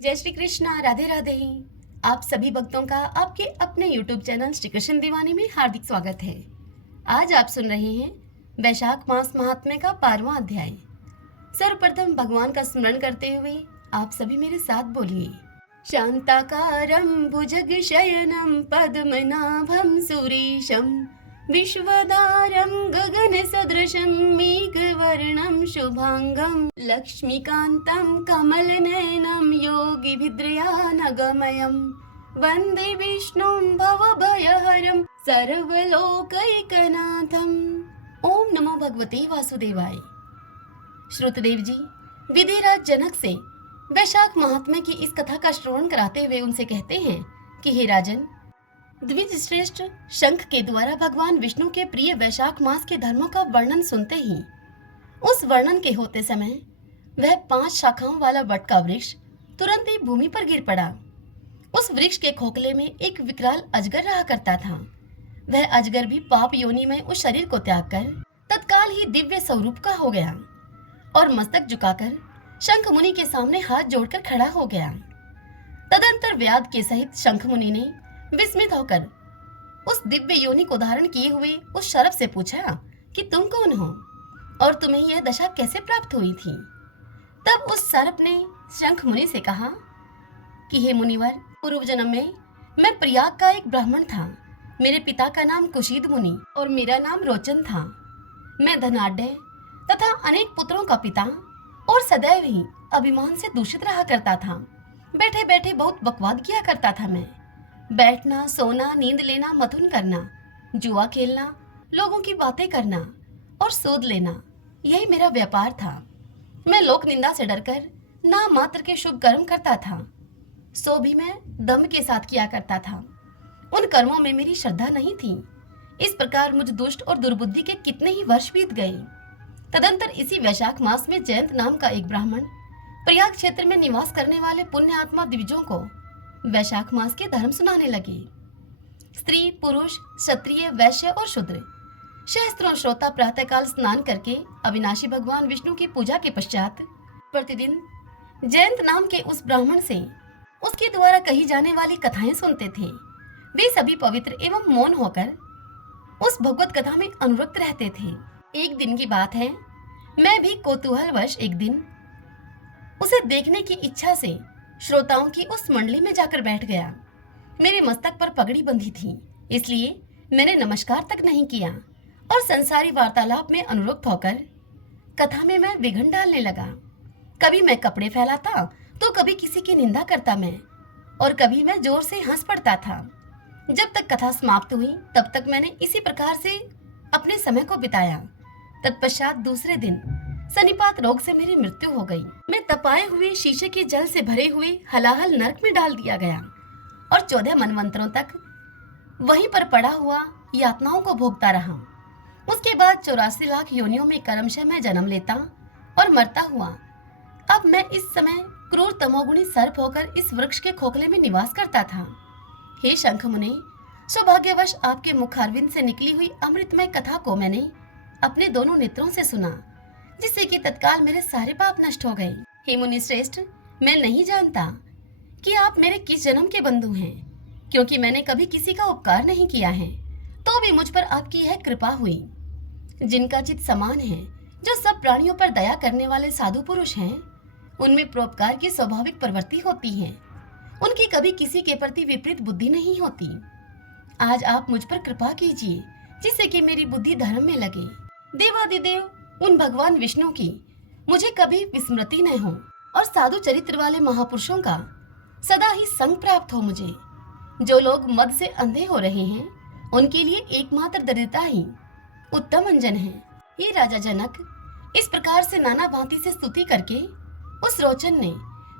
जय श्री कृष्णा, राधे राधे। आप सभी भक्तों का आपके अपने YouTube चैनल श्री कृष्ण दीवानी में हार्दिक स्वागत है। आज आप सुन रहे हैं वैशाख मास महात्म्य का 12वां अध्याय। सर्वप्रथम भगवान का स्मरण करते हुए आप सभी मेरे साथ बोलिए। शांताकारं भुजगशयनं पद्मनाभं सुरेशं विश्वदारं गगनसदृशं मेघवर्णं शुभांगं लक्ष्मीकान्तं कमलनयनं योगिभिद्रयानगमयं वन्दे विष्णुं भवभयहरं सर्वलोकैकनाथम्। ओम नमो भगवते वासुदेवाय। श्रुतदेव जी विधिराज जनक से वैशाख महात्म्य की इस कथा का श्रवण कराते हुए उनसे कहते हैं कि हे राजन, द्विज श्रेष्ठ शंख के द्वारा भगवान विष्णु के प्रिय वैशाख मास के धर्मों का वर्णन सुनते ही उस वर्णन के होते समय वह 5 शाखाओं वाला वट का वृक्ष तुरंत ही भूमि पर गिर पड़ा। उस वृक्ष के खोखले में एक विकराल अजगर रहा करता था। वह अजगर भी पाप योनि में उस शरीर को त्याग कर तत्काल ही दिव्य स्वरूप का हो गया और मस्तक झुकाकर शंख मुनि के सामने हाथ जोड़कर खड़ा हो गया। तदंतर व्याध के सहित शंख मुनि ने विस्मित होकर उस दिव्य योनि को धारण किए हुए उस शरभ से पूछा कि तुम कौन हो और तुम्हें यह दशा कैसे प्राप्त हुई थी। तब उस शरभ ने शंख मुनि से कहा कि हे मुनिवर, पूर्व जन्म में मैं प्रयाग का एक ब्राह्मण था। मेरे पिता का नाम कुशीद मुनि और मेरा नाम रोचन था। मैं धनाढ्य तथा अनेक पुत्रों का पिता और सदैव ही अभिमान से दूषित रहा करता था। बैठे बैठे बहुत बकवाद किया करता था। मैं बैठना, सोना, नींद लेना, मथुन करना, जुआ खेलना, लोगों की बातें करना और सूद लेना, यही मेरा व्यापार था। मैं लोक निंदा से डरकर ना मात्र के शुभ कर्म करता था, सो भी मैं दम के साथ किया करता था। उन कर्मों में मेरी श्रद्धा नहीं थी। इस प्रकार मुझ दुष्ट और दुर्बुद्धि के कितने ही वर्ष बीत गए। तदंतर इसी वैशाख मास में जयंत नाम का एक ब्राह्मण प्रयाग क्षेत्र में निवास करने वाले पुण्य आत्मा द्विजों को वैशाख मास के धर्म सुनाने लगे। स्त्री, पुरुष, क्षत्रिय, वैश्य और शूद्र सहस्त्रों श्रोता प्रातःकाल स्नान करके अविनाशी भगवान विष्णु की पूजा के पश्चात प्रतिदिन जयंत नाम के उस ब्राह्मण से उसके द्वारा कही जाने वाली कथाएं सुनते थे। वे सभी पवित्र एवं मौन होकर उस भगवत कथा में अनुरक्त रहते थे। एक दिन की बात है, मैं भी कौतूहलवश एक दिन उसे देखने की इच्छा से श्रोताओं की उस मंडली में जाकर बैठ गया। मेरे मस्तक पर पगड़ी बंधी थी, इसलिए मैंने नमस्कार तक नहीं किया और संसारी वार्तालाप में अनुरक्त होकर कथा में मैं विघ्न डालने लगा। कभी मैं कपड़े फैलाता तो कभी किसी की निंदा करता मैं, और कभी मैं जोर से हंस पड़ता था। जब तक कथा समाप्त हुई तब तक मैंने इसी प्रकार से अपने समय को बिताया। तत्पश्चात दूसरे दिन सनिपात रोग से मेरी मृत्यु हो गई। मैं तपाए हुए शीशे के जल से भरे हुए हलाहल नरक में डाल दिया गया और 14 मनवंतरों तक वहीं पर पड़ा हुआ यातनाओं को भोगता रहा। उसके बाद 84 लाख योनियों में क्रमशः मैं जन्म लेता और मरता हुआ अब मैं इस समय क्रूर तमोगुणी सर्प होकर इस वृक्ष के खोखले में निवास करता था। हे शंख मुनि, सौभाग्यवश आपके मुखारविंद से निकली हुई अमृतमय कथा को मैंने अपने दोनों नेत्रों से सुना, जिससे कि तत्काल मेरे सारे पाप नष्ट हो गए। हे मुनि श्रेष्ठ, मैं नहीं जानता कि आप मेरे किस जन्म के बंधु हैं, क्योंकि मैंने कभी किसी का उपकार नहीं किया है, तो भी मुझ पर आपकी यह कृपा हुई। जिनका चित्त समान है, जो सब प्राणियों पर दया करने वाले साधु पुरुष हैं, उनमें परोपकार की स्वाभाविक प्रवृत्ति होती है। उनकी कभी किसी के प्रति विपरीत बुद्धि नहीं होती। आज आप मुझ पर कृपा कीजिए, जिससे कि मेरी बुद्धि धर्म में लगे। देवादिदेव उन भगवान विष्णु की मुझे कभी विस्मृति न हो और साधु चरित्र वाले महापुरुषों का सदा ही संग प्राप्त हो मुझे। जो लोग मद से अंधे हो रहे हैं, उनके लिए एकमात्र दरिद्रता ही उत्तम अंजन है। ये राजा जनक, इस प्रकार से नाना भांति से स्तुति करके उस रोचन ने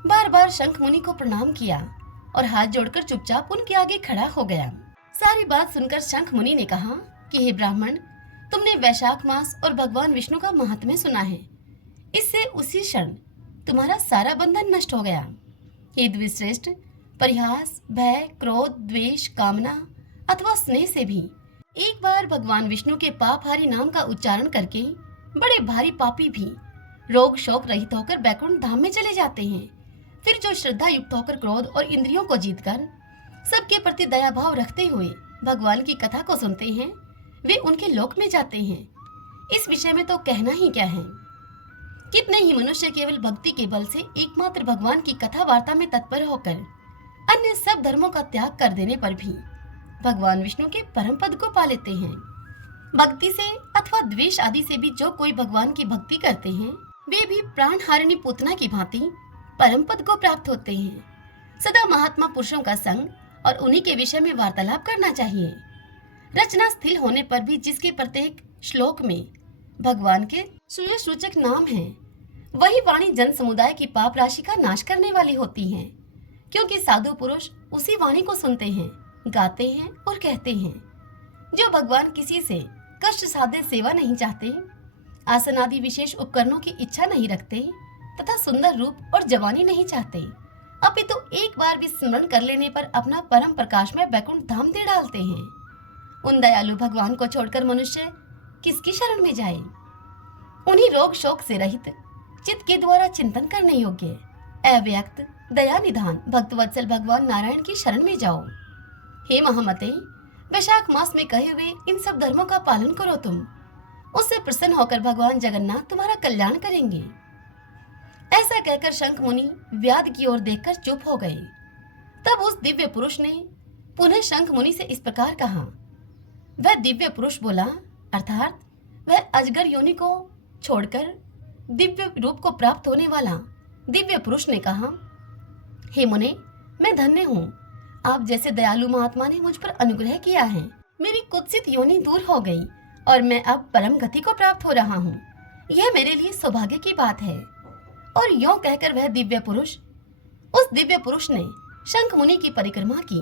बार बार शंख मुनि को प्रणाम किया और हाथ जोड़कर चुपचाप उनके आगे खड़ा हो गया। सारी बात सुनकर शंख मुनि ने कहा कि हे ब्राह्मण, तुमने वैशाख मास और भगवान विष्णु का महात्म्य सुना है। इससे उसी क्षण तुम्हारा सारा बंधन नष्ट हो गया। हे द्विश्रेष्ठ, परिहास, भय, क्रोध, द्वेष, कामना अथवा स्नेह से भी एक बार भगवान विष्णु के पापहारी नाम का उच्चारण करके बड़े भारी पापी भी रोग शोक रहित होकर बैकुंठ धाम में चले जाते हैं। फिर जो श्रद्धा युक्त होकर क्रोध और इंद्रियों को जीतकर सबके प्रति दया भाव रखते हुए भगवान की कथा को सुनते हैं, वे उनके लोक में जाते हैं। इस विषय में तो कहना ही क्या है। कितने ही मनुष्य केवल भक्ति के बल से एकमात्र भगवान की कथा वार्ता में तत्पर होकर अन्य सब धर्मों का त्याग कर देने पर भी भगवान विष्णु के परम पद को पा लेते हैं। भक्ति से अथवा द्वेष आदि से भी जो कोई भगवान की भक्ति करते हैं, वे भी प्राण हारिणी पूतना की भांति परम पद को प्राप्त होते हैं। सदा महात्मा पुरुषों का संग और उन्हीं के विषय में वार्तालाप करना चाहिए। रचना स्थिर होने पर भी जिसके प्रत्येक श्लोक में भगवान के सूचक नाम है, वही वाणी जन समुदाय की पाप राशि का नाश करने वाली होती है, क्योंकि साधु पुरुष उसी वाणी को सुनते हैं, गाते हैं और कहते हैं। जो भगवान किसी से कष्ट साध्य सेवा नहीं चाहते, आसन आदि विशेष उपकरणों की इच्छा नहीं रखते तथा सुंदर रूप और जवानी नहीं चाहते, अपितु एक बार भी स्मरण कर लेने पर अपना परम प्रकाश में वैकुंठ धाम दे डालते हैं, उन दयालु भगवान को छोड़कर मनुष्य किसकी शरण में जाए। उन्हीं रोग शोक से रहित चित्त के द्वारा चिंतन करने योग्य अव्यक्त दया निधान भक्तवत्सल भगवान नारायण की शरण में जाओ। हे महामते, वैशाख मास में कहे हुए इन सब धर्मों का पालन करो तुम, उससे प्रसन्न होकर भगवान जगन्नाथ तुम्हारा कल्याण करेंगे। ऐसा कहकर शंख मुनि व्याध की ओर देखकर चुप हो गए। तब उस दिव्य पुरुष ने पुनः शंख मुनि से इस प्रकार कहा। वह दिव्य पुरुष बोला, अर्थात वह अजगर योनि को छोड़कर दिव्य रूप को प्राप्त होने वाला दिव्य पुरुष ने कहा, हे मुने, मैं धन्य हूँ। आप जैसे दयालु महात्मा ने मुझ पर अनुग्रह किया है। मेरी कुत्सित योनि दूर हो गई और मैं अब परम गति को प्राप्त हो रहा हूँ। यह मेरे लिए सौभाग्य की बात है। और यों कहकर वह दिव्य पुरुष, उस दिव्य पुरुष ने शंख मुनि की परिक्रमा की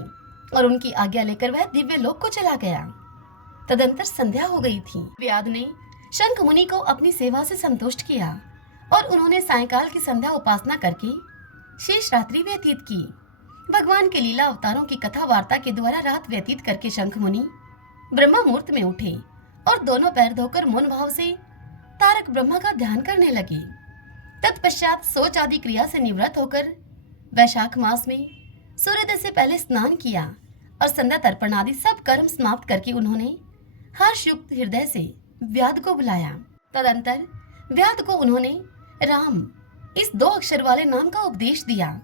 और उनकी आज्ञा लेकर वह दिव्य लोक को चला गया। तदंतर संध्या हो गई थी। व्याध ने शंख मुनि को अपनी सेवा से संतुष्ट किया और उन्होंने सायंकाल की संध्या उपासना करके शेष रात्रि व्यतीत की। भगवान के लीला अवतारों की कथा वार्ता के द्वारा रात व्यतीत करके शंख मुनि ब्रह्म मुहूर्त में उठे और दोनों पैर धोकर मौन भाव से तारक ब्रह्मा का ध्यान करने लगे। तत्पश्चात शौच आदि क्रिया से निवृत्त होकर वैशाख मास में सूर्योदय से पहले स्नान किया और संध्या तर्पण आदि सब कर्म समाप्त करके उन्होंने हर्षयुक्त हृदय से व्याध को बुलाया। तदंतर व्याध को उन्होंने राम इस 2 अक्षर वाले नाम का उपदेश दिया,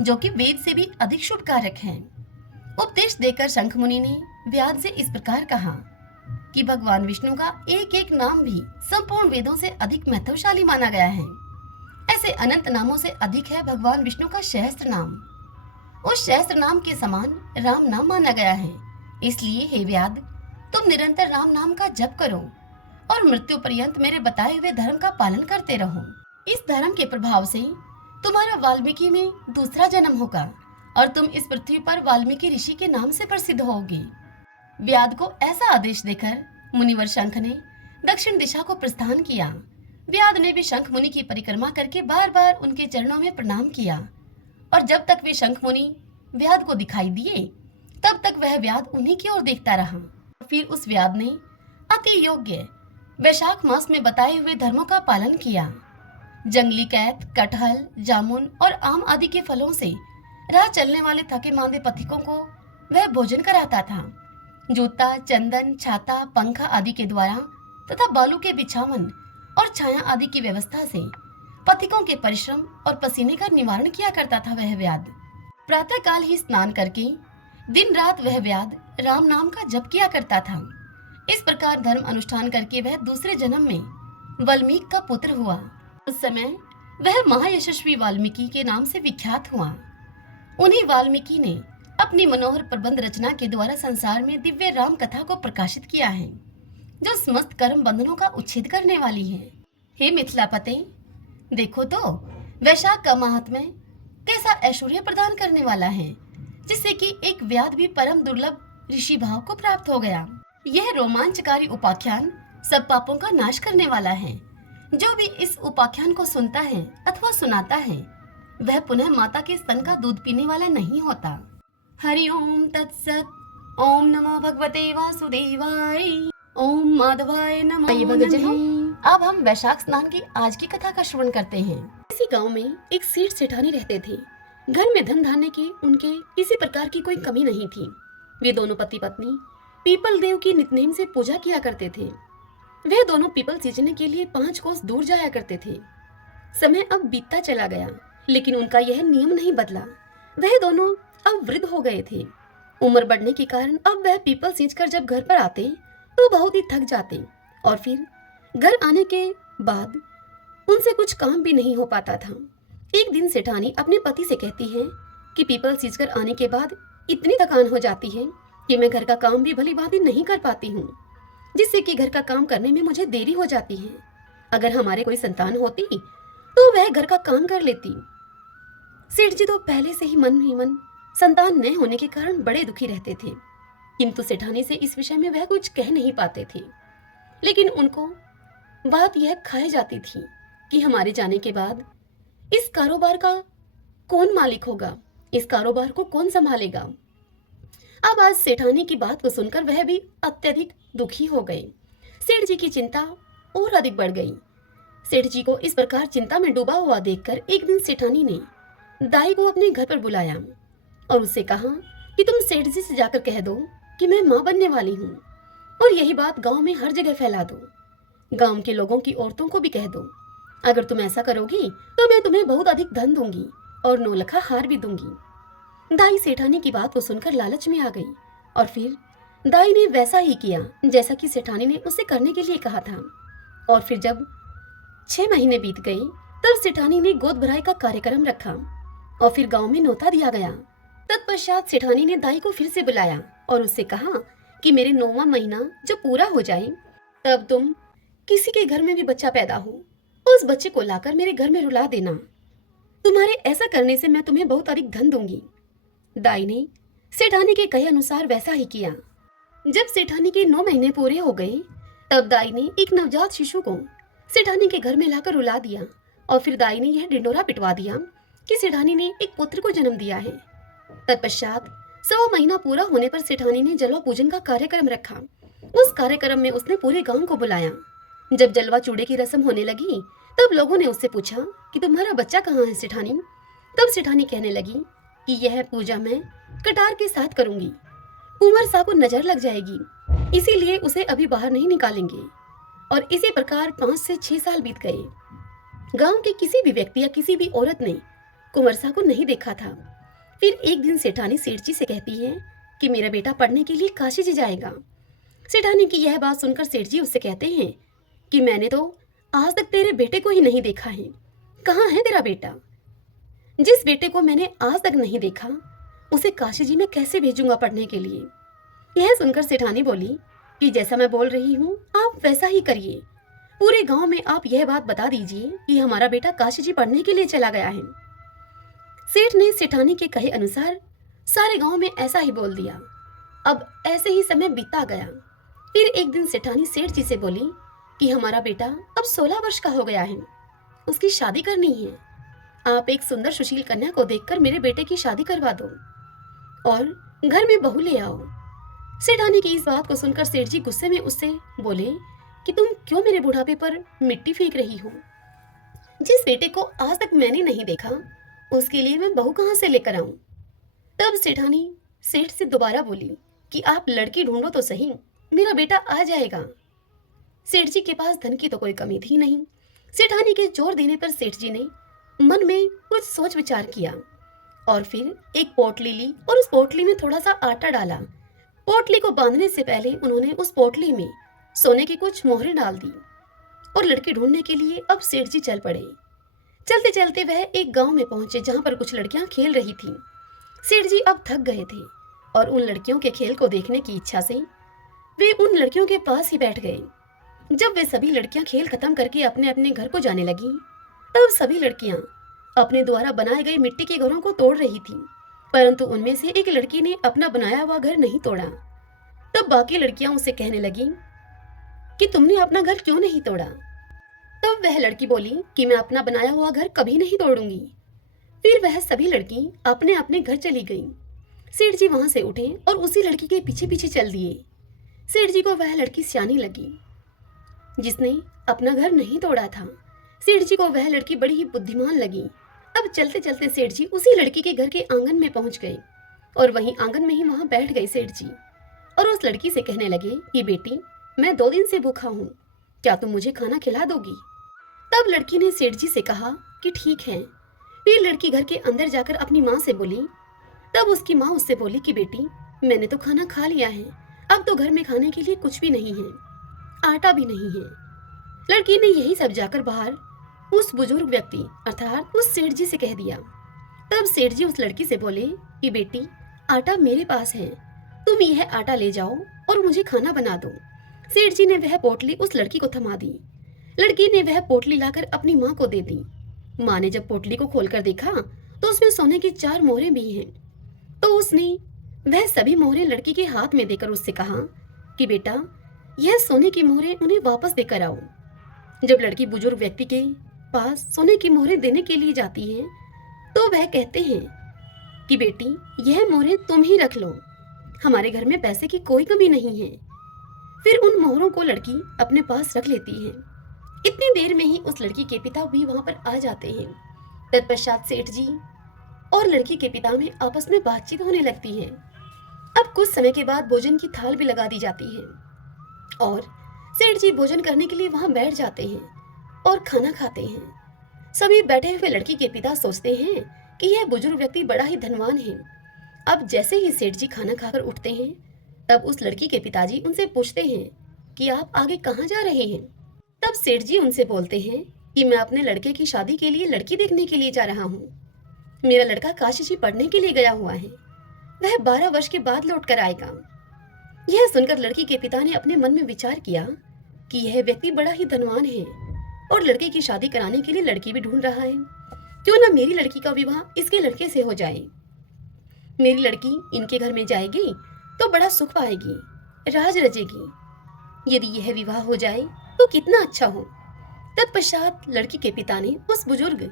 जो कि वेद से भी अधिक शुभ कारक है। उपदेश देकर शंख मुनि ने व्याध से इस प्रकार कहा कि भगवान विष्णु का एक एक नाम भी संपूर्ण वेदों से अधिक महत्वशाली माना गया है। ऐसे अनंत नामों से अधिक है भगवान विष्णु का सहस्त्र नाम। उस सहस्त्र नाम के समान राम नाम माना गया है। इसलिए हे व्याध, तुम निरंतर राम नाम का जप करो और मृत्यु पर्यंत मेरे बताए हुए धर्म का पालन करते रहो। इस धर्म के प्रभाव से तुम्हारा वाल्मीकि में दूसरा जन्म होगा और तुम इस पृथ्वी पर वाल्मीकि ऋषि के नाम से प्रसिद्ध होगे। व्याध को ऐसा आदेश देकर मुनिवर शंख ने दक्षिण दिशा को प्रस्थान किया। व्याध ने भी शंख मुनि की परिक्रमा करके बार बार उनके चरणों में प्रणाम किया और जब तक वे शंख मुनि व्याध को दिखाई दिए तब तक वह व्याध उन्हीं की ओर देखता रहा। फिर उस व्याध ने अति योग्य वैशाख मास में बताए हुए धर्मों का पालन किया। जंगली कैत, कटहल, जामुन और आम आदि के फलों से राह चलने वाले थके मांदे पथिकों को वह भोजन कराता था। जूता, चंदन, छाता, पंखा आदि के द्वारा तथा बालू के बिछावन और छाया आदि की व्यवस्था से पथिकों के परिश्रम और पसीने का निवारण किया करता था वह व्याध। प्रातः काल ही स्नान करके दिन रात वह व्याध राम नाम का जप किया करता था। इस प्रकार धर्म अनुष्ठान करके वह दूसरे जन्म में वाल्मीकि का पुत्र हुआ। उस समय वह महायशस्वी वाल्मीकि के नाम से विख्यात हुआ। उन्हीं वाल्मीकि ने अपनी मनोहर प्रबंध रचना के द्वारा संसार में दिव्य राम कथा को प्रकाशित किया है, जो समस्त कर्म बंधनों का उच्छेद करने वाली है। हे मिथिलापते, देखो तो वैशाख का महात्म्य कैसा ऐश्वर्य प्रदान करने वाला है, जिससे कि एक व्याध भी परम दुर्लभ ऋषि भाव को प्राप्त हो गया। यह रोमांचकारी उपाख्यान सब पापों का नाश करने वाला है। जो भी इस उपाख्यान को सुनता है अथवा सुनाता है, वह पुनः माता के स्तन का दूध पीने वाला नहीं होता। हरि ओम तत्सत। ओम नमो भगवते वासुदेवाय। ओम माधवाय नमो नमः। अब हम वैशाख स्नान की आज की कथा का श्रवण करते हैं। इसी गांव में एक सेठ सेठानी रहते थे। घर में धन धान्य की उनके किसी प्रकार की कोई कमी नहीं थी। वे दोनों पति पत्नी पीपल देव की नित्यनेम से पूजा किया करते थे। वे दोनों पीपल सींचने के लिए 5 कोस दूर जाया करते थे। समय अब बीतता चला गया, लेकिन उनका यह नियम नहीं बदला। वह दोनों अब वृद्ध हो गए थे। उम्र बढ़ने के कारण अब वह पीपल सींचकर जब घर पर आते तो बहुत ही थक जाते और फिर घर आने के बाद उनसे कुछ काम भी नहीं हो पाता था। एक दिन सेठानी अपने पति से कहती है कि पीपल सींचकर आने के बाद इतनी थकान हो जाती है कि मैं घर का काम भी भली भांति नहीं कर पाती हूँ, जिससे कि घर का काम करने में मुझे देरी हो जाती है। अगर हमारे कोई संतान होती तो वह घर का काम कर लेती। सेठ जी तो पहले से ही मन संतान न होने के कारण बड़े दुखी रहते थे, किंतु सेठानी से इस विषय में वह कुछ कह नहीं पाते थे। लेकिन उनको बात यह खाई जाती थी कि हमारे जाने के बाद इस कारोबार का कौन मालिक होगा, इस कारोबार को कौन संभालेगा। अब आज सेठानी की बात को सुनकर वह भी अत्यधिक दुखी हो गए। सेठ जी की चिंता और अधिक बढ़ गई। सेठ जी को इस प्रकार चिंता में डूबा हुआ देखकर एक दिन सेठानी ने दाई को अपने घर पर बुलाया और उससे कहा कि तुम सेठ जी से जाकर कह दो कि मैं मां बनने वाली हूँ और यही बात गांव में हर जगह फैला दो। गांव के लोगों की औरतों को भी कह दो। अगर तुम ऐसा करोगी तो मैं तुम्हें बहुत अधिक धन दूंगी और 9 लखा हार भी दूंगी। दाई सेठानी की बात को सुनकर लालच में आ गई और फिर दाई ने वैसा ही किया जैसा कि सेठानी ने उसे करने के लिए कहा था। और फिर जब 6 महीने बीत गए तब सेठानी ने गोद भराई का कार्यक्रम रखा और फिर गांव में न्योता दिया गया। तत्पश्चात सेठानी ने दाई को फिर से बुलाया और उससे कहा कि मेरे 9वां महीना जब पूरा हो जाए तब तुम किसी के घर में भी बच्चा पैदा हो उस बच्चे को लाकर मेरे घर में रुला देना। तुम्हारे ऐसा करने से मैं तुम्हें बहुत अधिक धन दूंगी। दाई ने सेठानी के कहे अनुसार वैसा ही किया। जब सेठानी के 9 महीने पूरे हो गए तब दाई ने एक नवजात शिशु को सेठानी के घर में लाकर रुला दिया और फिर दाई ने यह ढिंडोरा पिटवा दिया कि सेठानी ने एक पुत्र को जन्म दिया है। तत्पश्चात 100 महीना पूरा होने पर सेठानी ने जलवा पूजन का कार्यक्रम रखा। उस कार्यक्रम में उसने पूरे गांव को बुलाया। जब जलवा चूड़े की रस्म होने लगी तब लोगों ने उससे पूछा कि तुम्हारा बच्चा कहाँ है सेठानी। तब सेठानी कहने लगी कि यह पूजा मैं कटार के साथ करूंगी, कुंवर सा को नजर लग जाएगी, इसीलिए उसे अभी बाहर नहीं निकालेंगे। और इसी प्रकार 5 से 6 साल बीत गए। गांव के किसी भी व्यक्ति या किसी भी औरत ने कुंवरसा को नहीं देखा था। फिर एक दिन सेठानी सेठ जी से कहती है कि मेरा बेटा पढ़ने के लिए काशी जी जाएगा। सेठानी की यह बात सुनकर सेठ जी उससे कहते हैं कि मैंने तो आज तक तेरे बेटे को ही नहीं देखा है, कहाँ है तेरा बेटा? जिस बेटे को मैंने आज तक नहीं देखा उसे काशी जी में कैसे भेजूंगा पढ़ने के लिए। यह सुनकर सेठानी बोली कि जैसा मैं बोल रही हूँ आप वैसा ही करिए। पूरे गांव में आप यह बात बता दीजिए कि हमारा बेटा काशी जी पढ़ने के लिए चला गया है। सेठ ने सेठानी के कहे अनुसार सारे गांव में ऐसा ही बोल दिया। अब ऐसे ही समय बीता गया। फिर एक दिन सेठानी सेठ जी से बोली कि हमारा बेटा अब 16 वर्ष का हो गया है, उसकी शादी करनी है। आप एक सुंदर सुशील कन्या को देखकर मेरे बेटे की शादी करवा दो और घर में बहू ले आओ। सेठानी की इस बात को सुनकर सेठ जी गुस्से में उससे बोले कि तुम क्यों मेरे बुढ़ापे पर मिट्टी फेंक रही हो? जिस बेटे को आज तक मैंने नहीं देखा उसके लिए मैं बहू कहां से लेकर आऊं? तब सेठानी सेठ से दोबारा बोली कि आप लड़की ढूंढो तो सही, मेरा बेटा आ जाएगा। सेठ जी के पास धन की तो कोई कमी थी नहीं। सेठानी के जोर देने पर सेठ जी ने मन में कुछ सोच विचार किया और फिर एक पोटली ली और उस पोटली में थोड़ा सा आटा डाला। पोटली को बांधने से पहले उन्होंने उस पोटली में सोने की कुछ मोहरें डाल दी और लड़की ढूंढने के लिए अब सेठ जी चल पड़े। चलते चलते वह एक गांव में पहुंचे जहां पर कुछ लड़कियां खेल रही थीं। सेठ जी अब थक गए थे और उन लड़कियों के खेल को देखने की इच्छा से वे उन लड़कियों के पास ही बैठ गए। जब वे सभी लड़कियां खेल खत्म करके अपने अपने घर को जाने लगी तब सभी लड़कियां अपने द्वारा बनाए गए मिट्टी के घरों को तोड़ रही थीं, परंतु उनमें से एक लड़की ने अपना बनाया हुआ घर नहीं तोड़ा। तब बाकी लड़कियां उसे कहने लगी कि तुमने अपना घर क्यों नहीं तोड़ा? तब वह लड़की बोली कि मैं अपना बनाया हुआ घर कभी नहीं तोड़ूंगी। फिर वह सभी लड़की अपने अपने घर चली गईं। सेठ जी वहां से उठे और उसी लड़की के पीछे पीछे चल दिए। सेठ जी को वह लड़की सियानी लगी। जिसने अपना घर नहीं तोड़ा था। सेठ जी को वह लड़की बड़ी ही बुद्धिमान लगी। अब चलते चलते सेठ जी उसी लड़की के घर के आंगन में पहुंच गए और वहीं आंगन में ही वहां बैठ गए सेठ जी और उस लड़की से कहने लगे कि बेटी, मैं 2 दिन से भूखा हूँ, क्या तुम मुझे खाना खिला दोगी? तब लड़की ने सेठ जी से कहा कि ठीक है। फिर लड़की घर के अंदर जाकर अपनी माँ से बोली। तब उसकी माँ उससे बोली कि बेटी, मैंने तो खाना खा लिया है, अब तो घर में खाने के लिए कुछ भी नहीं है, आटा भी नहीं है। लड़की ने यही सब जाकर बाहर उस बुजुर्ग व्यक्ति अर्थात उस सेठ जी से कह दिया। तब सेठ जी उस लड़की से बोले कि बेटी, आटा मेरे पास है, तुम यह आटा ले जाओ और मुझे खाना बना दो। सेठ जी ने वह पोटली उस लड़की को थमा दी। लड़की ने वह पोटली लाकर अपनी माँ को दे दी। माँ ने जब पोटली को खोलकर देखा तो उसमें सोने की 4 मोहरें भी हैं। तो उसने वह सभी मोहरें लड़की के हाथ में देकर उससे कहा कि बेटा, यह सोने की मोहरें उन्हें वापस देकर आओ। जब लड़की बुजुर्ग व्यक्ति के पास सोने की मोहरें देने के लिए जाती है तो वह कहते हैं कि बेटी, यह मोहरें तुम ही रख लो, हमारे घर में पैसे की कोई कमी नहीं है। फिर उन मोहरों को लड़की अपने पास रख लेती है। इतनी देर में ही उस लड़की के पिता भी वहां पर आ जाते हैं। तत्पश्चात सेठ जी और लड़की के पिता में आपस में बातचीत होने लगती है। अब कुछ समय के बाद भोजन की थाल भी लगा दी जाती है और सेठ जी भोजन करने के लिए वहां बैठ जाते हैं और खाना खाते हैं। सभी बैठे हुए लड़की के पिता सोचते हैं कि यह बुजुर्ग व्यक्ति बड़ा ही धनवान है। अब जैसे ही सेठ जी खाना खाकर उठते हैं तब उस लड़की के पिताजी उनसे पूछते हैं कि आप आगे कहाँ जा रहे हैं? तब सेठ जी उनसे बोलते हैं कि मैं अपने लड़के की शादी के लिए लड़की देखने के लिए जा रहा हूँ। मेरा लड़का काशी जी पढ़ने के लिए गया हुआ है, वह 12 वर्ष के बाद लौट कर आएगा। यह सुनकर लड़की के पिता ने अपने मन में विचार किया कि यह व्यक्ति बड़ा ही धनवान है और लड़के की शादी कराने के लिए लड़की भी ढूंढ रहा है। क्यों ना मेरी लड़की का विवाह इसके लड़के से हो जाए। मेरी लड़की इनके घर में जाएगी तो बड़ा सुख पाएगी, राज रचेगी। यदि यह विवाह हो जाए तो कितना अच्छा हो। तत्पश्चात लड़की के पिता ने उस बुजुर्ग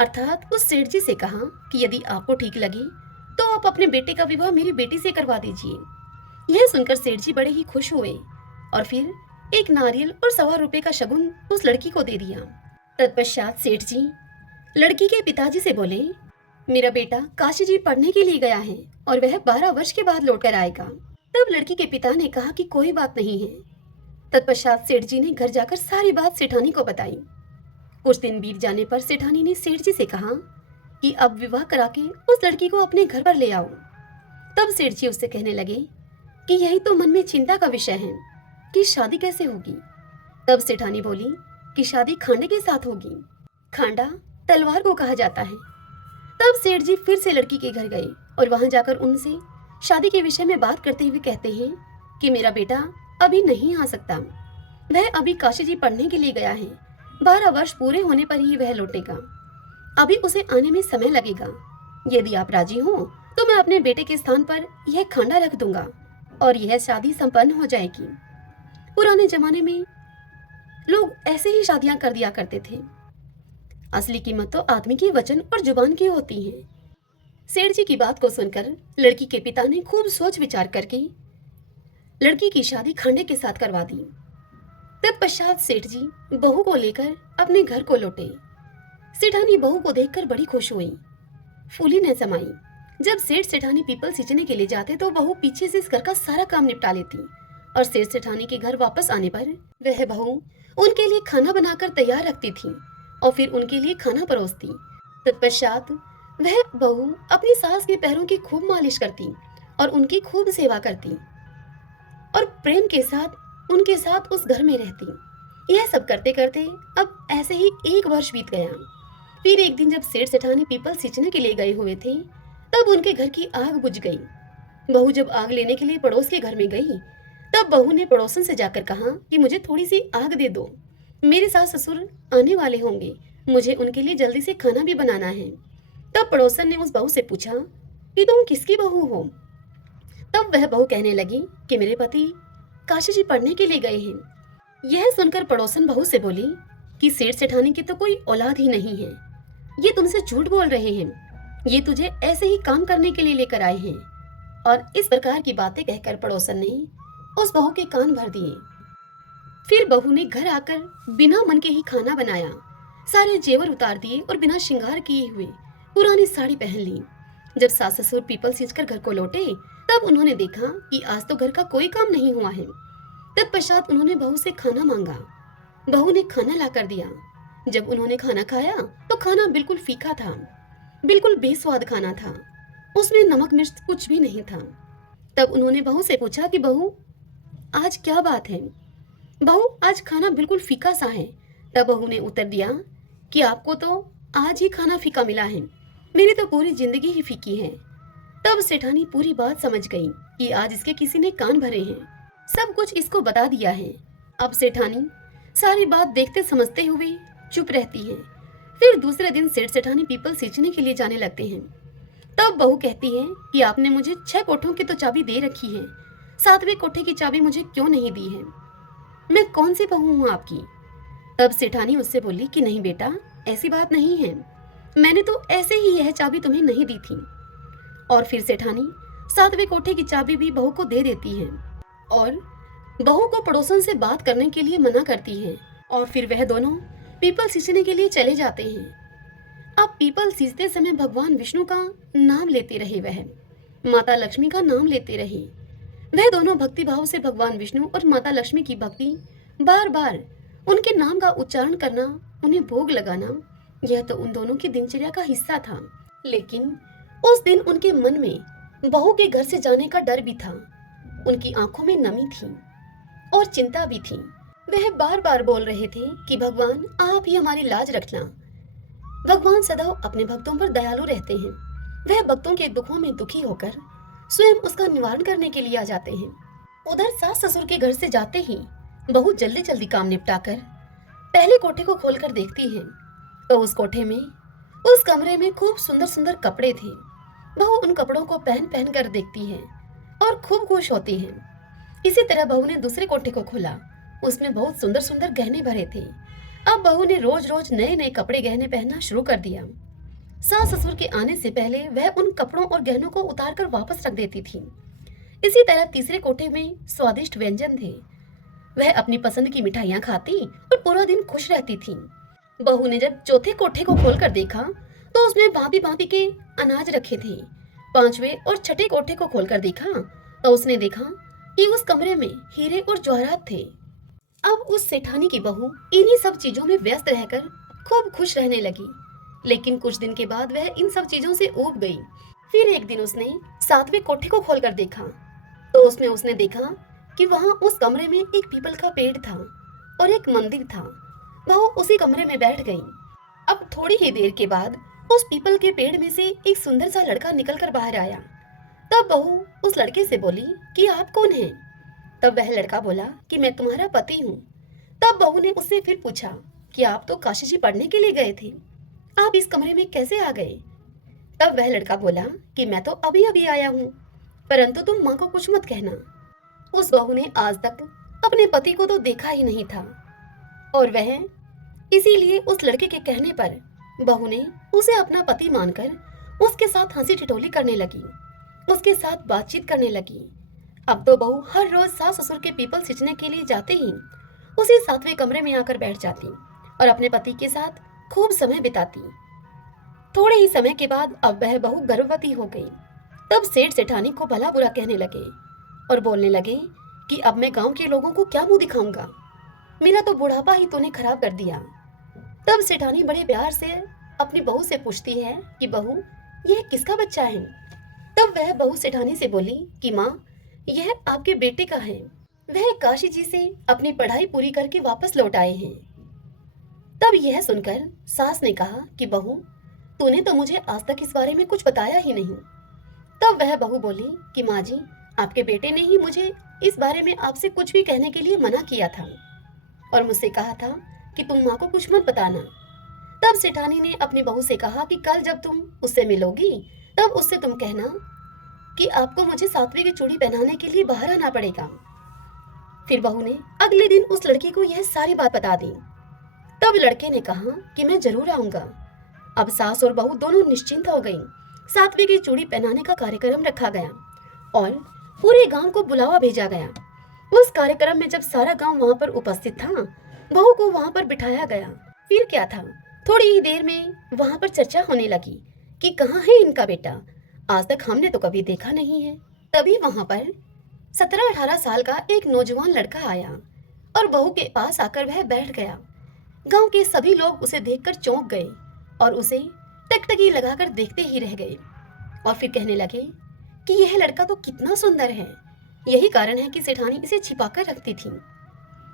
अर्थात उस सेठ जी से कहा कि यदि आपको ठीक लगे तो आप अपने बेटे का विवाह मेरी बेटी से करवा दीजिए। यह सुनकर सेठ जी बड़े ही खुश हुए और फिर एक नारियल और 1.25 रुपए का शगुन उस लड़की को दे दिया। तत्पश्चात सेठ जी लड़की के पिताजी से बोले, मेरा बेटा काशी जी पढ़ने के लिए गया है और वह 12 वर्ष के बाद लौट कर आएगा। तब लड़की के पिता ने कहा कि कोई बात नहीं है। तत्पश्चात सेठ जी ने घर जाकर सारी बात सेठानी को बताई। कुछ दिन बीत जाने पर सेठानी ने सेठ जी से कहा कि अब विवाह करा के उस लड़की को अपने घर पर ले आओ। तब सेठ जी उससे कहने लगे कि यही तो मन में चिंता का विषय है कि शादी कैसे होगी। तब सेठानी बोली कि शादी खांडे के साथ होगी। खांडा तलवार को कहा जाता है। तब सेठ जी फिर से लड़की के घर गए और वहां जाकर उनसे शादी के विषय में बात करते हुए कहते हैं कि मेरा बेटा अभी नहीं आ सकता, वह अभी काशी जी पढ़ने के लिए गया है। 12 वर्ष पूरे होने पर ही वह लौटेगा, अभी उसे आने में समय लगेगा। यदि आप राजी हो तो मैं अपने बेटे के स्थान पर यह खांडा रख दूंगा और यह शादी संपन्न हो जाएगी। पुराने जमाने में लोग ऐसे ही शादियां कर दिया करते थे। असली कीमत तो आदमी की वचन और जुबान की होती है। सेठ जी की बात को सुनकर लड़की के पिता ने खूब सोच विचार करके लड़की की शादी खांडे के साथ करवा दी। तत्पश्चात सेठ जी बहू को लेकर अपने घर को लौटे। सेठानी बहू को देखकर बड़ी खुश हुई, फूली न समाई। जब सेठ सेठानी पीपल सींचने के लिए जाते तो बहू पीछे से इस घर का सारा काम निपटा लेती और सेठ सेठानी के घर वापस आने पर वह बहू उनके लिए खाना बनाकर तैयार रखती थी और फिर उनके लिए खाना परोसती। तत्पश्चात वह बहू अपनी सास के पैरों की खूब मालिश करती और उनकी खूब सेवा करती और प्रेम के साथ उनके साथ उस घर में रहती। यह सब करते करते अब ऐसे ही 1 वर्ष बीत गया। फिर एक दिन जब सेठ सेठानी पीपल सींचने के लिए गए हुए थे तब उनके घर की आग बुझ गई। बहू जब आग लेने के लिए पड़ोस के घर में गई तब बहू ने पड़ोसन से जाकर कहा कि मुझे थोड़ी सी आग दे दो, मेरे सास ससुर आने वाले होंगे, मुझे उनके लिए जल्दी से खाना भी बनाना है। तब पड़ोसन ने उस बहू से पूछा कि तुम किसकी बहू हो? तब वह बहू कहने लगी कि मेरे पति काशी जी पढ़ने के लिए गए हैं। यह सुनकर पड़ोसन बहू से बोली कि सेठ सेठानी की तो कोई औलाद ही नहीं है, ये तुमसे झूठ बोल रहे हैं, ये तुझे ऐसे ही काम करने के लिए लेकर आए हैं। और इस प्रकार की बातें कहकर पड़ोसन ने उस बहू के कान भर दिए। फिर बहू ने घर आकर बिना मन के ही खाना बनाया, सारे जेवर उतार दिए और बिना श्रृंगार किए हुए पुरानी साड़ी पहन ली। जब सास ससुर पीपल सींचकर घर को लौटे तब उन्होंने देखा कि आज तो घर का कोई काम नहीं हुआ है। तत्पश्चात उन्होंने बहू से खाना मांगा। बहू ने खाना ला कर दिया। जब उन्होंने खाना खाया तो खाना बिल्कुल फीका था, बिल्कुल बेस्वाद खाना था, उसमें नमक मिर्च कुछ भी नहीं था। तब उन्होंने बहू से पूछा कि बहू आज क्या बात है? बहू आज खाना बिल्कुल फीका सा है। तब बहू ने उत्तर दिया कि आपको तो आज ही खाना फीका मिला है, मेरी तो पूरी जिंदगी ही फीकी है। तब सेठानी पूरी बात समझ गई कि आज इसके किसी ने कान भरे हैं, सब कुछ इसको बता दिया है। अब सेठानी सारी बात देखते समझते हुए चुप रहती है। फिर दूसरे दिन सेठ सेठानी पीपल सींचने के लिए जाने लगते हैं। तब बहू कहती है कि आपने मुझे 6 कोठों की तो चाबी दे रखी है, 7वें कोठे की चाबी मुझे क्यों नहीं दी है? मैं कौन सी बहू हूँ आपकी? तब सेठानी उससे बोली कि नहीं बेटा, ऐसी बात नहीं है, मैंने तो ऐसे ही यह चाबी तुम्हें नहीं दी थी। और फिर सेठानी 7वें कोठे की चाबी भी बहू को दे देती है और बहू को पड़ोसन से बात करने के लिए मना करती है। और फिर वह दोनों पीपल सींचने के लिए चले जाते हैं। अब पीपल सींचते समय भगवान विष्णु का नाम लेते रहे, वह माता लक्ष्मी का नाम लेते रहे। वह दोनों भक्ति भाव से भगवान विष्णु और माता लक्ष्मी की भक्ति, बार बार उनके नाम का उच्चारण करना, उन्हें भोग लगाना, यह तो उन दोनों की दिनचर्या का हिस्सा था। लेकिन उस दिन उनके मन में बहू के घर से जाने का डर भी था, उनकी आंखों में नमी थी और चिंता भी थी। वह बार बार बोल रहे थे कि भगवान आप ही हमारी लाज रखना। भगवान सदैव अपने भक्तों पर दयालु रहते हैं। वह भक्तों के दुखों में दुखी होकर स्वयं उसका निवारण करने के लिए आ जाते हैं। उधर सास ससुर के घर से जाते ही बहू जल्दी जल्दी काम निपटाकर पहले कोठे को खोलकर देखती है तो उस कोठे में, उस कमरे में खूब सुंदर सुंदर कपड़े थे। बहू उन कपड़ों को पहन पहन कर देखती है और खूब खुश होती है। इसी तरह बहू ने दूसरे कोठे को खोला, उसमें बहुत सुंदर सुंदर गहने भरे थे। अब बहू ने रोज रोज नए नए कपड़े गहने पहनना शुरू कर दिया। सास ससुर के आने से पहले वह उन कपड़ों और गहनों को उतार कर वापस रख देती थी। इसी तरह तीसरे कोठे में स्वादिष्ट व्यंजन थे। वह अपनी पसंद की मिठाइयाँ खाती और पूरा दिन खुश रहती थी। बहू ने जब चौथे कोठे को खोलकर देखा तो उसमें भांति भांति के अनाज रखे थे। पांचवें और छठे कोठे को खोलकर देखा तो उसने देखा कि उस कमरे में हीरे और जवाहरात थे। अब उस सेठानी की बहू इन्हीं सब चीजों में व्यस्त रहकर खूब खुश रहने लगी। लेकिन कुछ दिन के बाद वह इन सब चीजों से ऊब गई। फिर एक दिन उसने 7वें कोठे को खोलकर देखा तो उसमें उसने देखा कि वहां उस कमरे में एक पीपल का पेड़ था और एक मंदिर था। वह उसी कमरे में बैठ गई। अब थोड़ी ही देर के बाद उस पीपल के पेड़ में से एक सुंदर सा लड़का निकलकर बाहर आया। तब बहू उस लड़के से बोली कि आप कौन हैं? तब वह लड़का बोला कि मैं तुम्हारा पति हूँ। तब बहू ने उससे फिर पूछा कि आप तो काशी जी पढ़ने के लिए गए थे, आप इस कमरे में कैसे आ गए? तब वह लड़का बोला कि मैं तो अभी अभी आया हूँ, परंतु तुम माँ को कुछ मत कहना। उस बहू ने आज तक अपने पति को तो देखा ही नहीं था और वह इसीलिए उस लड़के के कहने पर बहू ने उसे अपना पति मानकर उसके साथ हंसी ठिठोली करने लगी, उसके साथ बातचीत करने लगी। अब तो बहू हर रोज सास ससुर के पीपल सींचने के लिए जाते ही उसी 7वें कमरे में आकर बैठ जाती और अपने पति के साथ खूब समय बिताती। थोड़े ही समय के बाद अब वह बहू गर्भवती हो गई। तब सेठ सेठानी को भला बुरा कहने लगे और बोलने लगे कि अब मैं गांव के लोगों को क्या मुंह दिखाऊंगा, मेरा तो बुढ़ापा ही तूने खराब कर दिया। तब सेठानी बड़े प्यार से अपनी बहू से पूछती है कि बहू यह किसका बच्चा है? तब वह बहू सेठानी से बोली कि माँ यह आपके बेटे का है, वह काशी जी से अपनी पढ़ाई पूरी करके वापस लौट आए हैं। तब यह सुनकर सास ने कहा कि बहू तूने तो मुझे आज तक इस बारे में कुछ बताया ही नहीं। तब वह बहू बोली कि माँ जी आपके बेटे ने ही मुझे इस बारे में आपसे कुछ भी कहने के लिए मना किया था और मुझसे कहा था कि तुम माँ को कुछ मत बताना। तब सेठानी ने अपनी बहू से कहा कि कल जब तुम उससे मिलोगी तब उससे तुम कहना कि आपको मुझे 7वीं की चूड़ी पहनाने के लिए बाहर आना पड़ेगा। फिर बहू ने अगले दिन उस लड़की को यह सारी बात बता दी। तब लड़के ने कहा कि मैं जरूर आऊंगा। अब सास और बहू दोनों निश्चिंत हो गईं। 7वीं की चूड़ी पहनाने का कार्यक्रम रखा गया और पूरे गांव को बुलावा भेजा गया। उस कार्यक्रम में जब सारा गांव वहां पर उपस्थित था, बहू को वहां पर बिठाया गया। फिर क्या था, थोड़ी ही देर में वहां पर चर्चा होने लगी कि कहाँ है इनका बेटा, आज तक हमने तो कभी देखा नहीं है। तभी वहां पर 17-18 साल का एक नौजवान लड़का आया और बहू के पास आकर वह बैठ गया। गांव के सभी लोग उसे देखकर चौंक गए और उसे टकटकी लगाकर देखते ही रह गए और फिर कहने लगे कि यह लड़का तो कितना सुंदर है, यही कारण है कि सेठानी इसे छिपाकर रखती थी।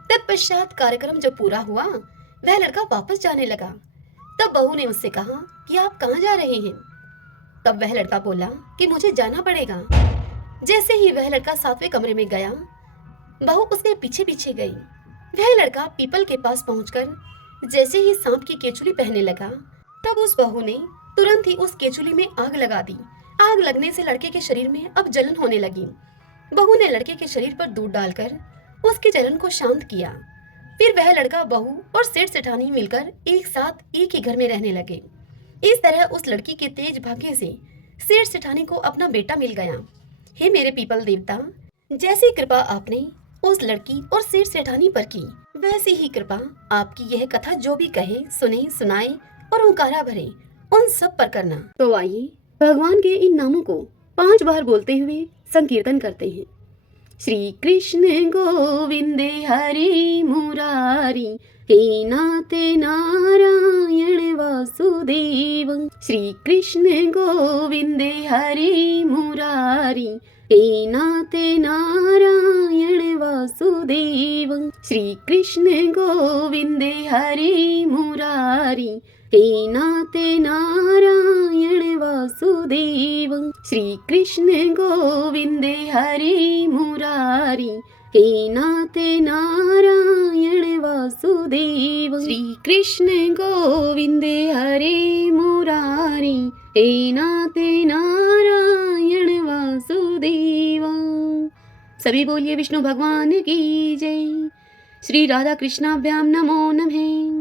तत्पश्चात कार्यक्रम जब पूरा हुआ, वह लड़का वापस जाने लगा। तब बहू ने उससे कहा कि आप कहाँ जा रहे हैं? तब वह लड़का बोला कि मुझे जाना पड़ेगा। जैसे ही वह लड़का 7वें कमरे में गया, बहू उसके पीछे पीछे गई। वह लड़का पीपल के पास पहुंचकर जैसे ही सांप की केचुली पहनने लगा, तब उस बहू ने तुरंत ही उस केचुली में आग लगा दी। आग लगने से लड़के के शरीर में अब जलन होने लगी। बहू ने लड़के के शरीर पर दूध डालकर उसकी जलन को शांत किया। फिर वह लड़का, बहू और सेठ सेठानी मिलकर एक साथ एक ही घर में रहने लगे। इस तरह उस लड़की के तेज भाग्य से सेठ सेठानी को अपना बेटा मिल गया। हे मेरे पीपल देवता, जैसी कृपा आपने उस लड़की और सेठ सेठानी पर की, वैसी ही कृपा आपकी यह कथा जो भी कहे, सुने, सुनाए और ओंकारा भरे, उन सब पर करना। तो आइए भगवान के इन नामों को 5 बार बोलते हुए संकीर्तन करते हैं। श्री कृष्ण गोविंदे हरि मुरारी, हे नाते नारायण वासुदेव। श्री कृष्ण गोविंदे हरि मुरारी, हे नाते नारायण वासुदेव। श्री कृष्ण गोविंदे हरि मुरारी, हे नाते नारायण वासुदेव। श्री कृष्ण गोविंदे हरि मुरारी, हे नाते नारायण वासुदेव। श्री कृष्ण गोविंदे हरि मुरारी, हे नाते नारायण वासुदेव। सभी बोलिए विष्णु भगवान की जय। श्री राधा कृष्णाभ्याम नमो नमः।